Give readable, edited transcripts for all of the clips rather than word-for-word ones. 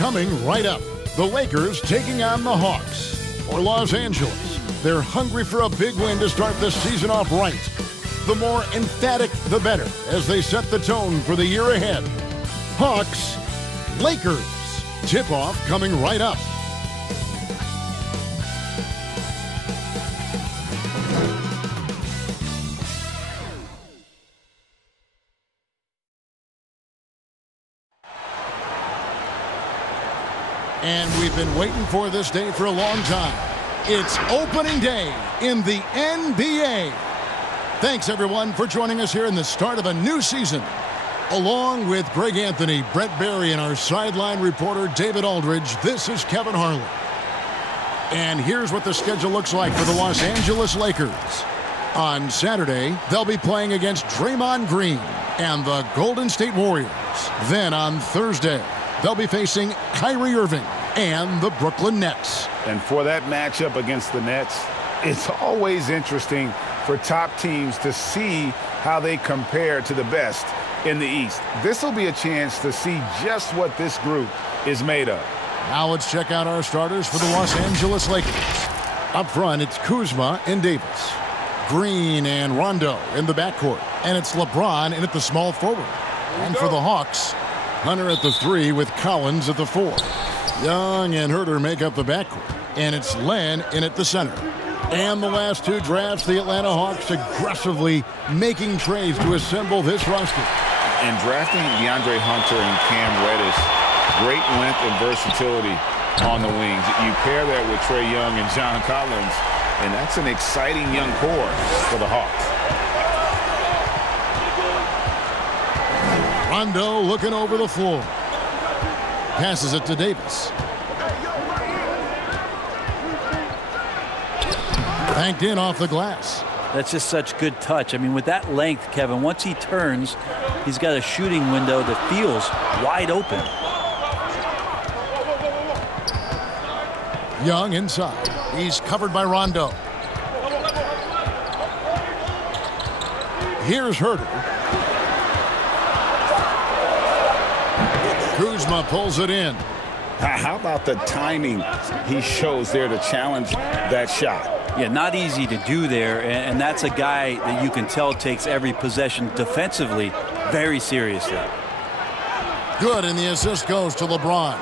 coming right up. The Lakers taking on the Hawks. For Los Angeles, they're hungry for a big win to start the season off right. The more emphatic, the better, as they set the tone for the year ahead. Hawks, Lakers. Tip-off coming right up. And we've been waiting for this day for a long time. It's opening day in the NBA. Thanks, everyone, for joining us here in the start of a new season. Along with Greg Anthony, Brett Barry, and our sideline reporter, David Aldridge, this is Kevin Harlan. And here's what the schedule looks like for the Los Angeles Lakers. On Saturday, they'll be playing against Draymond Green and the Golden State Warriors. Then on Thursday, they'll be facing Kyrie Irving and the Brooklyn Nets. And for that matchup against the Nets, it's always interesting for top teams to see how they compare to the best in the East. This will be a chance to see just what this group is made of. Now let's check out our starters for the Los Angeles Lakers. Up front, it's Kuzma and Davis. Green and Rondo in the backcourt. And it's LeBron in at the small forward. And for the Hawks, Hunter at the 3 with Collins at the 4. Young and Herter make up the backcourt. And it's Len in at the center. And the last two drafts, the Atlanta Hawks aggressively making trades to assemble this roster. And drafting DeAndre Hunter and Cam Reddish, great length and versatility on the wings. You pair that with Trae Young and John Collins, and that's an exciting young core for the Hawks. Rondo looking over the floor. Passes it to Davis. Banked in off the glass. That's just such good touch. I mean, with that length, Kevin, once he turns, he's got a shooting window that feels wide open. Young inside. He's covered by Rondo. Here's Herter. Kuzma pulls it in. How about the timing he shows there to challenge that shot? Yeah, not easy to do there, and that's a guy that you can tell takes every possession defensively very seriously. Good, and the assist goes to LeBron.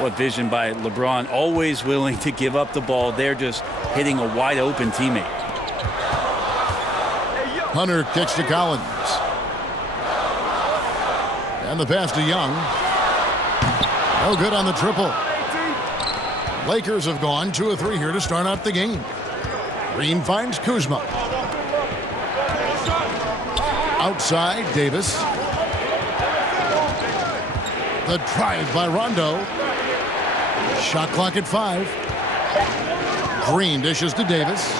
What vision by LeBron, always willing to give up the ball. They're just hitting a wide-open teammate. Hunter kicks to Collins. And the pass to Young. No good on the triple. Lakers have gone 2 of 3 here to start out the game. Green finds Kuzma. Outside, Davis. The drive by Rondo. Shot clock at 5. Green dishes to Davis.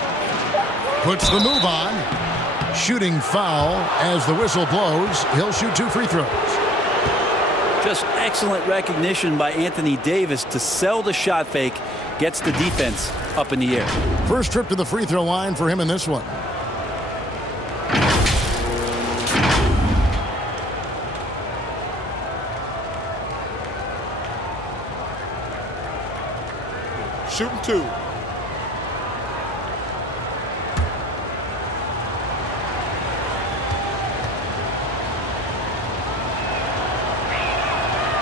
Puts the move on. Shooting foul as the whistle blows. He'll shoot 2 free throws. Just excellent recognition by Anthony Davis to sell the shot fake. Gets the defense up in the air. First trip to the free throw line for him in this one. Shooting 2.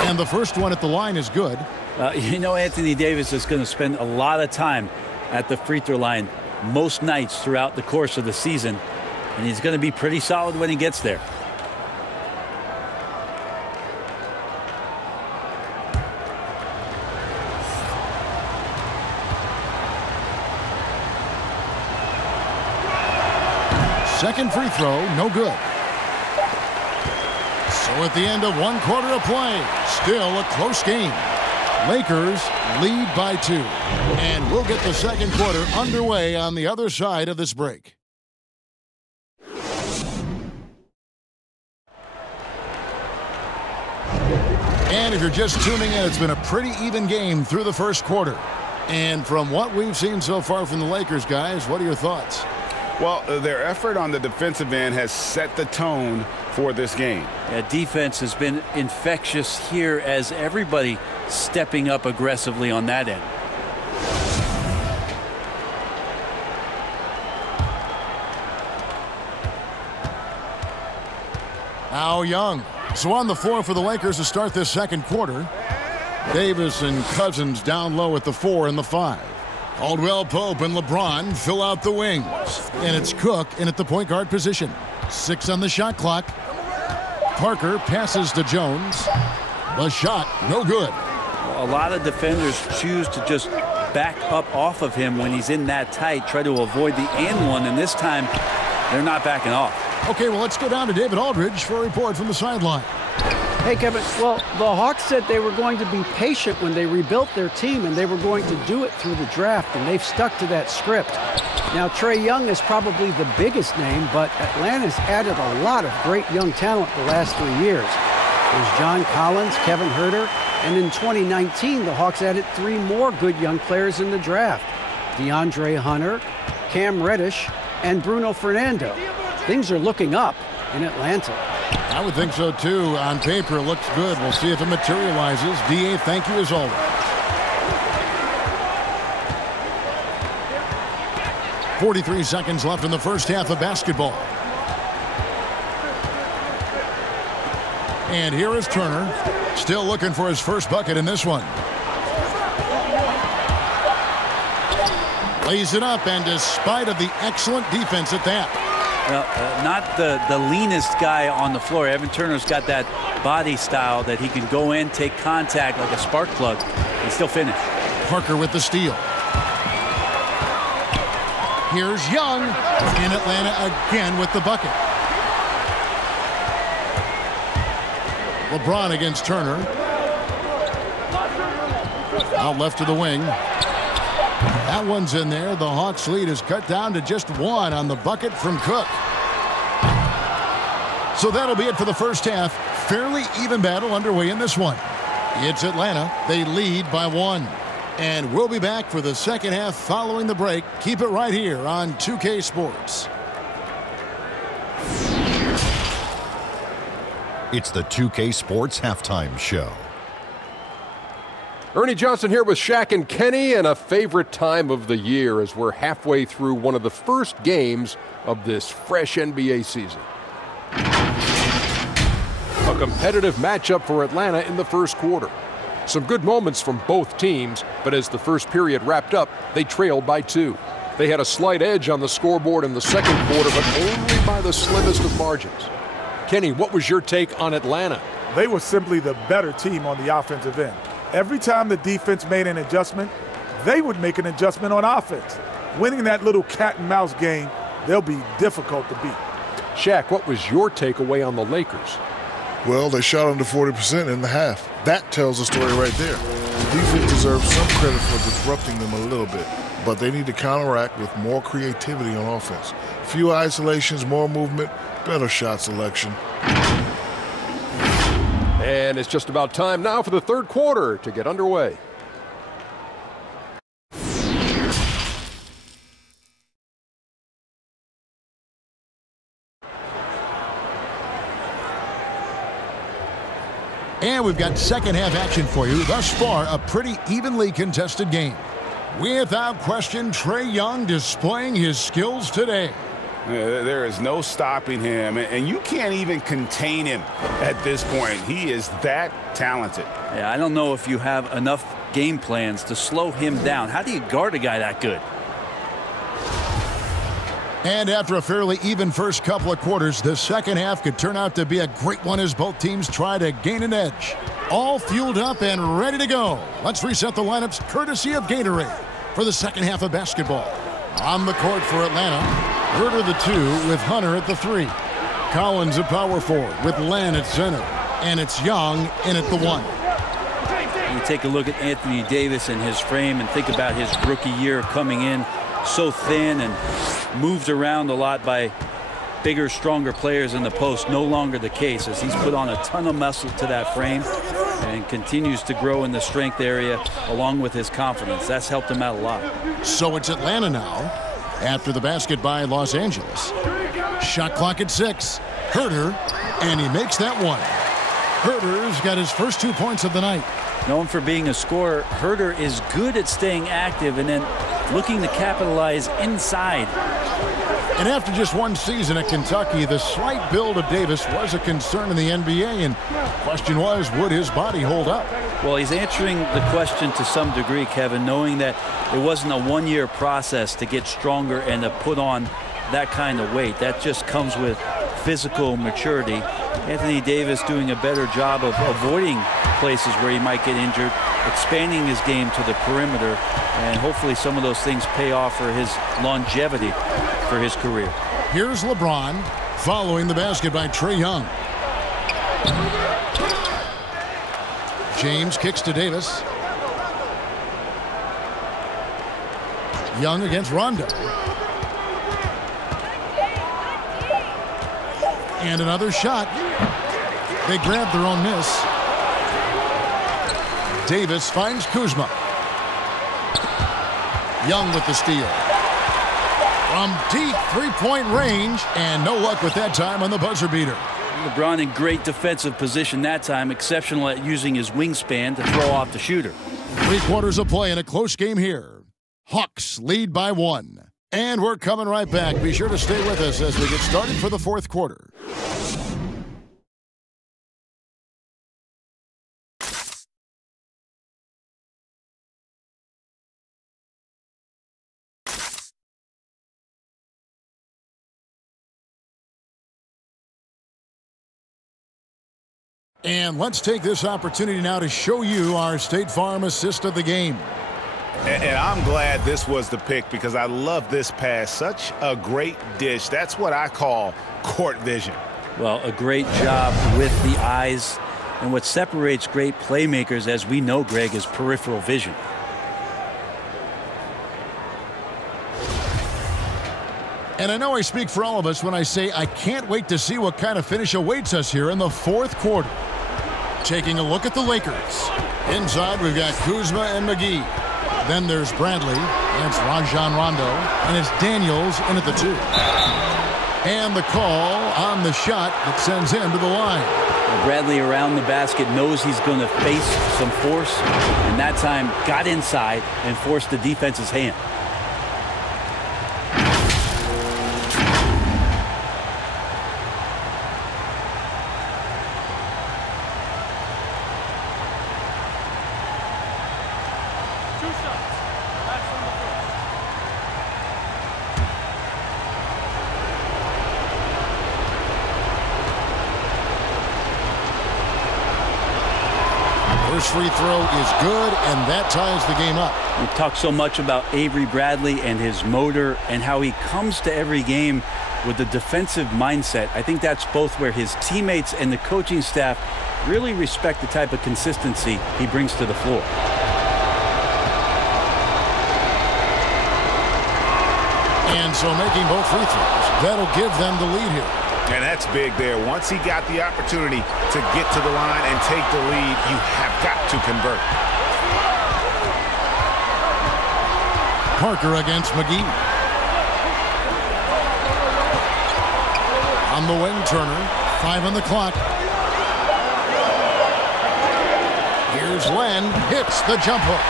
And the first one at the line is good. You know, Anthony Davis is going to spend a lot of time at the free throw line most nights throughout the course of the season, and he's going to be pretty solid when he gets there. Second free throw, no good. So at the end of 1 quarter of play, still a close game. Lakers lead by 2. And we'll get the second quarter underway on the other side of this break. And if you're just tuning in, it's been a pretty even game through the first quarter. And from what we've seen so far from the Lakers, guys, what are your thoughts? Well, their effort on the defensive end has set the tone for this game. Yeah, defense has been infectious here as everybody stepping up aggressively on that end. Now Young. So on the floor for the Lakers to start this second quarter. Davis and Cousins down low at the 4 and the 5. Caldwell Pope and LeBron fill out the wings. And it's Cook in at the point guard position. 6 on the shot clock. Parker passes to Jones. The shot, no good. A lot of defenders choose to just back up off of him when he's in that tight, try to avoid the and one, and this time they're not backing off. Okay, well, let's go down to David Aldridge for a report from the sideline. Hey, Kevin. Well, the Hawks said they were going to be patient when they rebuilt their team, and they were going to do it through the draft, and they've stuck to that script. Now, Trae Young is probably the biggest name, but Atlanta's added a lot of great young talent the last 3 years. There's John Collins, Kevin Huerter, and in 2019, the Hawks added 3 more good young players in the draft. DeAndre Hunter, Cam Reddish, and Bruno Fernando. Things are looking up in Atlanta. I would think so, too. On paper, it looks good. We'll see if it materializes. D.A., thank you as always. 43 seconds left in the first half of basketball. And here is Turner, still looking for his first bucket in this one. Lays it up, and despite of the excellent defense at that. Well, not the leanest guy on the floor. Evan Turner's got that body style that he can go in, take contact like a spark plug, and still finish. Parker with the steal. Here's Young in Atlanta again with the bucket. LeBron against Turner. Out left to the wing. That one's in there. The Hawks lead is cut down to just 1 on the bucket from Cook. So that'll be it for the first half. Fairly even battle underway in this one. It's Atlanta. They lead by 1. And we'll be back for the second half following the break. Keep it right here on 2K Sports. It's the 2K Sports Halftime Show. Ernie Johnson here with Shaq and Kenny, and a favorite time of the year as we're halfway through one of the first games of this fresh NBA season. A competitive matchup for Atlanta in the first quarter. Some good moments from both teams, but as the first period wrapped up, they trailed by 2. They had a slight edge on the scoreboard in the second quarter, but only by the slimmest of margins. Kenny, what was your take on Atlanta? They were simply the better team on the offensive end. Every time the defense made an adjustment, they would make an adjustment on offense. Winning that little cat and mouse game, they'll be difficult to beat. Shaq, what was your takeaway on the Lakers? Well, they shot under 40% in the half. That tells a story right there. The defense deserves some credit for disrupting them a little bit, but they need to counteract with more creativity on offense. Few isolations, more movement, better shot selection. And it's just about time now for the third quarter to get underway. And we've got second half action for you. Thus far, a pretty evenly contested game. Without question, Trae Young displaying his skills today. There is no stopping him, and you can't even contain him at this point. He is that talented. Yeah, I don't know if you have enough game plans to slow him down. How do you guard a guy that good? And after a fairly even first couple of quarters, the second half could turn out to be a great one as both teams try to gain an edge. All fueled up and ready to go. Let's reset the lineups courtesy of Gatorade for the second half of basketball. On the court for Atlanta, Huerter the 2 with Hunter at the 3. Collins at power forward with Len at center. And it's Young in at the 1. You take a look at Anthony Davis and his frame and think about his rookie year coming in so thin and moved around a lot by bigger, stronger players in the post. No longer the case as he's put on a ton of muscle to that frame and continues to grow in the strength area along with his confidence. That's helped him out a lot. So it's Atlanta now after the basket by Los Angeles. Shot clock at 6. Huerter And he makes that one. Herter's got his first 2 points of the night. Known for being a scorer, Herter is good at staying active and then looking to capitalize inside. And after just one season at Kentucky, the slight build of Davis was a concern in the NBA, and the question was, would his body hold up? Well, he's answering the question to some degree, Kevin, knowing that it wasn't a one-year process to get stronger and to put on that kind of weight. That just comes with physical maturity. Anthony Davis doing a better job of avoiding places where he might get injured, expanding his game to the perimeter, and hopefully some of those things pay off for his longevity for his career. Here's LeBron following the basket by Trae Young. James kicks to Davis. Young against Rondo. And another shot. They grab their own miss. Davis finds Kuzma. Young with the steal. From deep three-point range, and no luck with that time on the buzzer beater. LeBron in great defensive position that time, exceptional at using his wingspan to throw off the shooter. 3/4 of play in a close game here. Hawks lead by 1. And we're coming right back. Be sure to stay with us as we get started for the fourth quarter. And let's take this opportunity now to show you our State Farm assist of the game. And I'm glad this was the pick because I love this pass. Such a great dish. That's what I call court vision. Well, a great job with the eyes. And what separates great playmakers, as we know, Greg, is peripheral vision. And I know I speak for all of us when I say I can't wait to see what kind of finish awaits us here in the fourth quarter. Taking a look at the Lakers. Inside, we've got Kuzma and McGee. Then there's Bradley. That's Rajon Rondo. And it's Daniels in at the 2. And the call on the shot that sends him to the line. Well, Bradley around the basket knows he's going to face some force. And that time got inside and forced the defense's hand. First free throw is good, and that ties the game up. We talk so much about Avery Bradley and his motor and how he comes to every game with a defensive mindset. I think that's both where his teammates and the coaching staff really respect the type of consistency he brings to the floor. And so making both free throws, that'll give them the lead here. And that's big there. Once he got the opportunity to get to the line and take the lead, you have got to convert. Parker against McGee. On the wing, Turner. 5 on the clock. Here's Len. Hits the jump hook.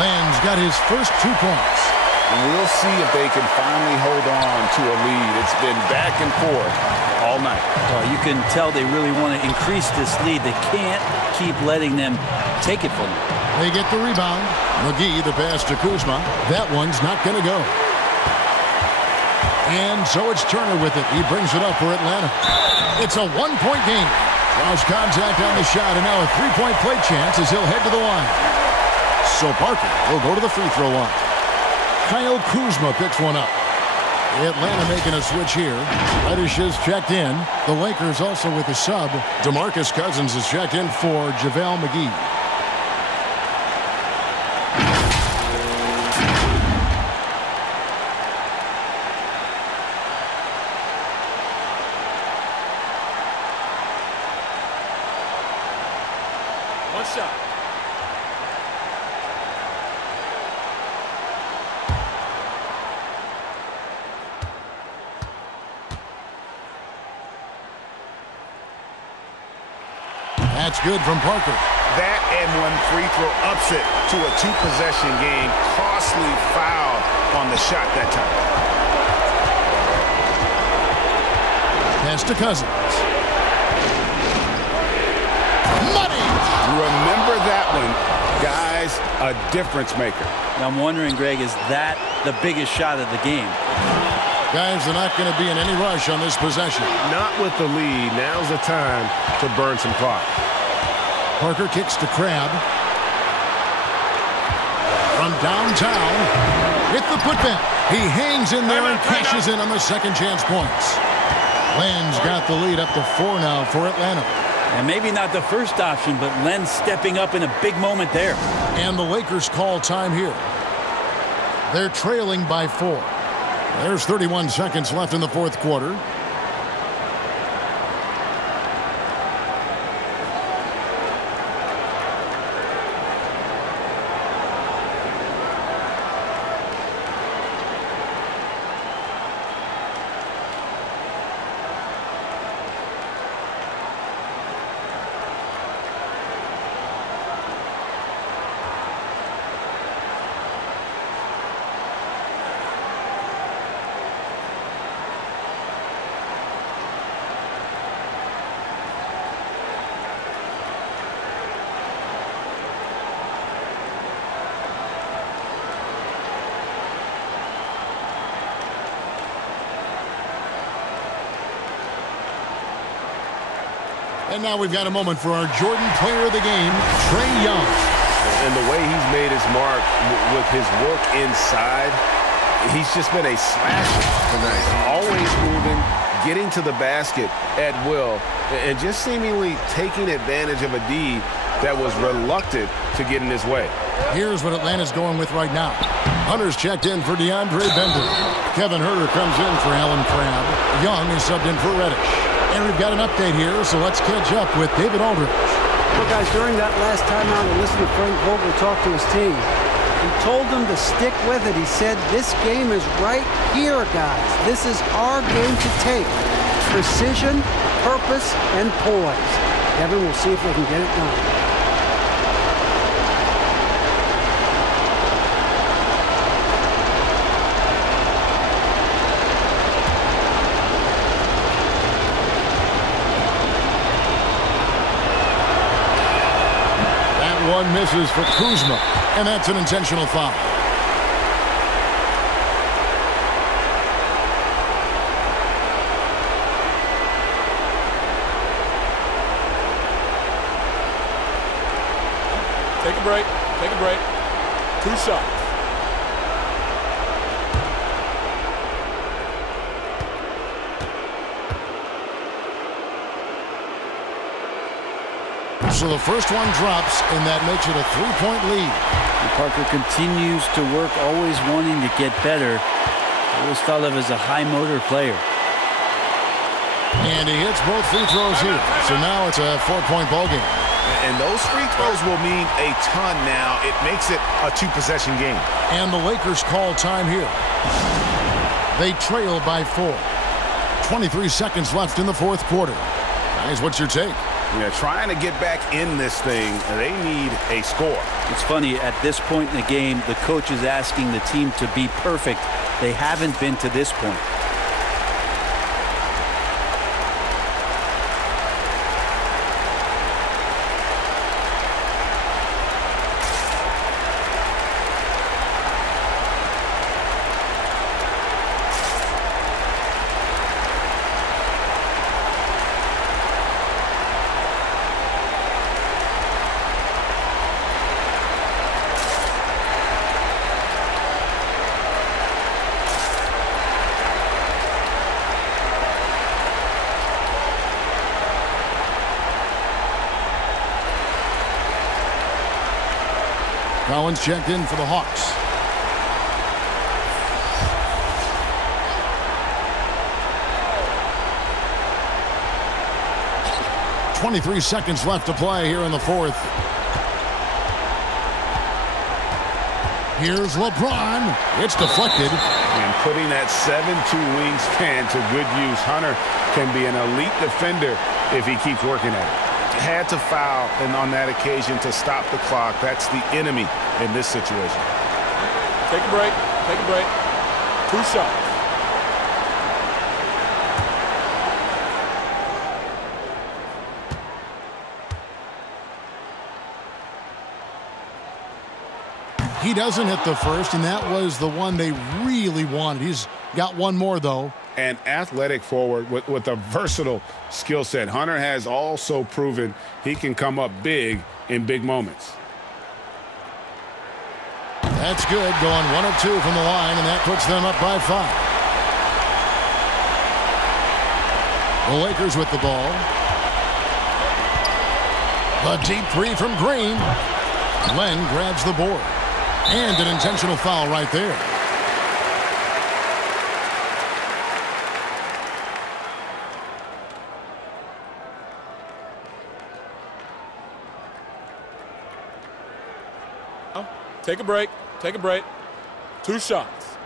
Len's got his first 2 points. And we'll see if they can finally hold on to a lead. It's been back and forth all night. Well, you can tell they really want to increase this lead. They can't keep letting them take it from them. They get the rebound. McGee, the pass to Kuzma. That one's not going to go. And so it's Turner with it. He brings it up for Atlanta. It's a 1-point game. Draws contact on the shot, and now a 3-point play chance as he'll head to the line. So Parker will go to the free throw line. Kyle Kuzma picks one up. Atlanta making a switch here. Reddish is checked in. The Lakers also with a sub. DeMarcus Cousins is checked in for JaVale McGee. One shot. That's good from Parker. That and one free throw ups it to a two-possession game. Costly foul on the shot that time. Pass to Cousins. Money! Remember that one. Guys, a difference maker. Now I'm wondering, Greg, is that the biggest shot of the game? Guys are not going to be in any rush on this possession. Not with the lead. Now's the time to burn some clock. Parker kicks to Crabbe. From downtown, with the putback. He hangs in there and cashes in on the second chance points. Len's got the lead up to 4 now for Atlanta. And maybe not the first option, but Len stepping up in a big moment there. And the Lakers call time here. They're trailing by 4. There's 31 seconds left in the fourth quarter. And now we've got a moment for our Jordan player of the game, Trae Young. And the way he's made his mark with his work inside, he's just been a slasher tonight. Always moving, getting to the basket at will, and just seemingly taking advantage of a D that was reluctant to get in his way. Here's what Atlanta's going with right now. Hunter's checked in for DeAndre Bender. Kevin Huerter comes in for Allen Crabbe. Young is subbed in for Reddish. And we've got an update here, so let's catch up with David Aldridge. Well, guys, during that last timeout, I listened to Frank Vogel talk to his team. He told them to stick with it. He said, this game is right here, guys. This is our game to take. Precision, purpose, and poise. Kevin, we'll see if they can get it done. One misses for Kuzma, and that's an intentional foul. Take a break. Take a break. 2 shots. So the first one drops, and that makes it a 3-point lead. And Parker continues to work, always wanting to get better. Always thought of as a high motor player. And he hits both free throws here. So now it's a 4-point ball game. And those free throws will mean a ton now. It makes it a 2-possession game. And the Lakers call time here. They trail by 4. 23 seconds left in the fourth quarter. Guys, what's your take? Yeah, trying to get back in this thing, they need a score. It's funny, at this point in the game, the coach is asking the team to be perfect. They haven't been to this point. Collins checked in for the Hawks. .23 seconds left to play here in the fourth. Here's LeBron. It's deflected. And putting that 7'2" wingspan to good use. Hunter can be an elite defender if he keeps working at it. had to foul and on that occasion to stop the clock. That's the enemy in this situation. Take a break. Take a break. 2 shots. He doesn't hit the first, and that was the one they really wanted. He's got one more, though. An athletic forward with a versatile skill set. Hunter has also proven he can come up big in big moments. That's good, going 1 of 2 from the line, and that puts them up by 5. The Lakers with the ball. The deep 3 from Green. Len grabs the board. And an intentional foul right there. Take a break. Take a break. 2 shots.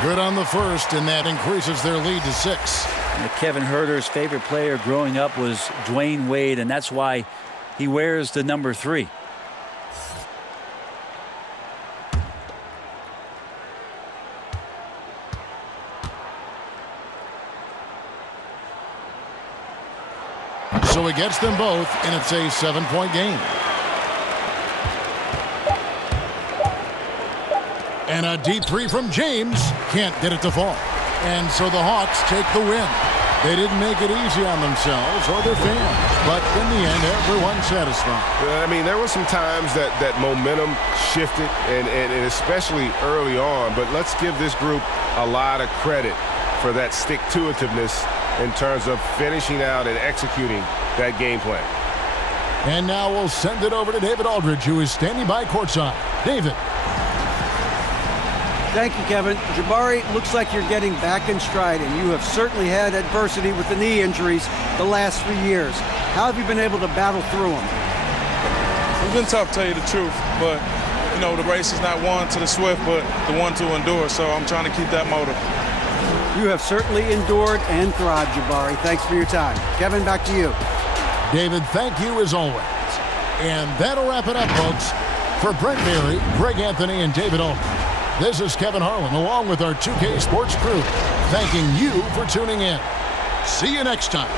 Good on the first, and that increases their lead to 6. And Kevin Huerter's favorite player growing up was Dwayne Wade, and that's why he wears the number 3. So he gets them both, and it's a 7-point game. And a deep 3 from James. Can't get it to fall. And so the Hawks take the win. They didn't make it easy on themselves or their fans. But in the end, everyone's satisfied. I mean, there were some times that momentum shifted, and especially early on. But let's give this group a lot of credit for that stick-to-itiveness in terms of finishing out and executing that game plan. And now we'll send it over to David Aldridge, who is standing by courtside. David. Thank you, Kevin. Jabari, looks like you're getting back in stride, and you have certainly had adversity with the knee injuries the last 3 years. How have you been able to battle through them? It's been tough, to tell you the truth, but, you know, the race is not won to the swift, but the one to endure, so I'm trying to keep that motive. You have certainly endured and thrived, Jabari. Thanks for your time. Kevin, back to you. David, thank you as always. And that'll wrap it up, folks. For Brent Berry, Greg Anthony, and David Aldridge, this is Kevin Harlan, along with our 2K Sports crew, thanking you for tuning in. See you next time.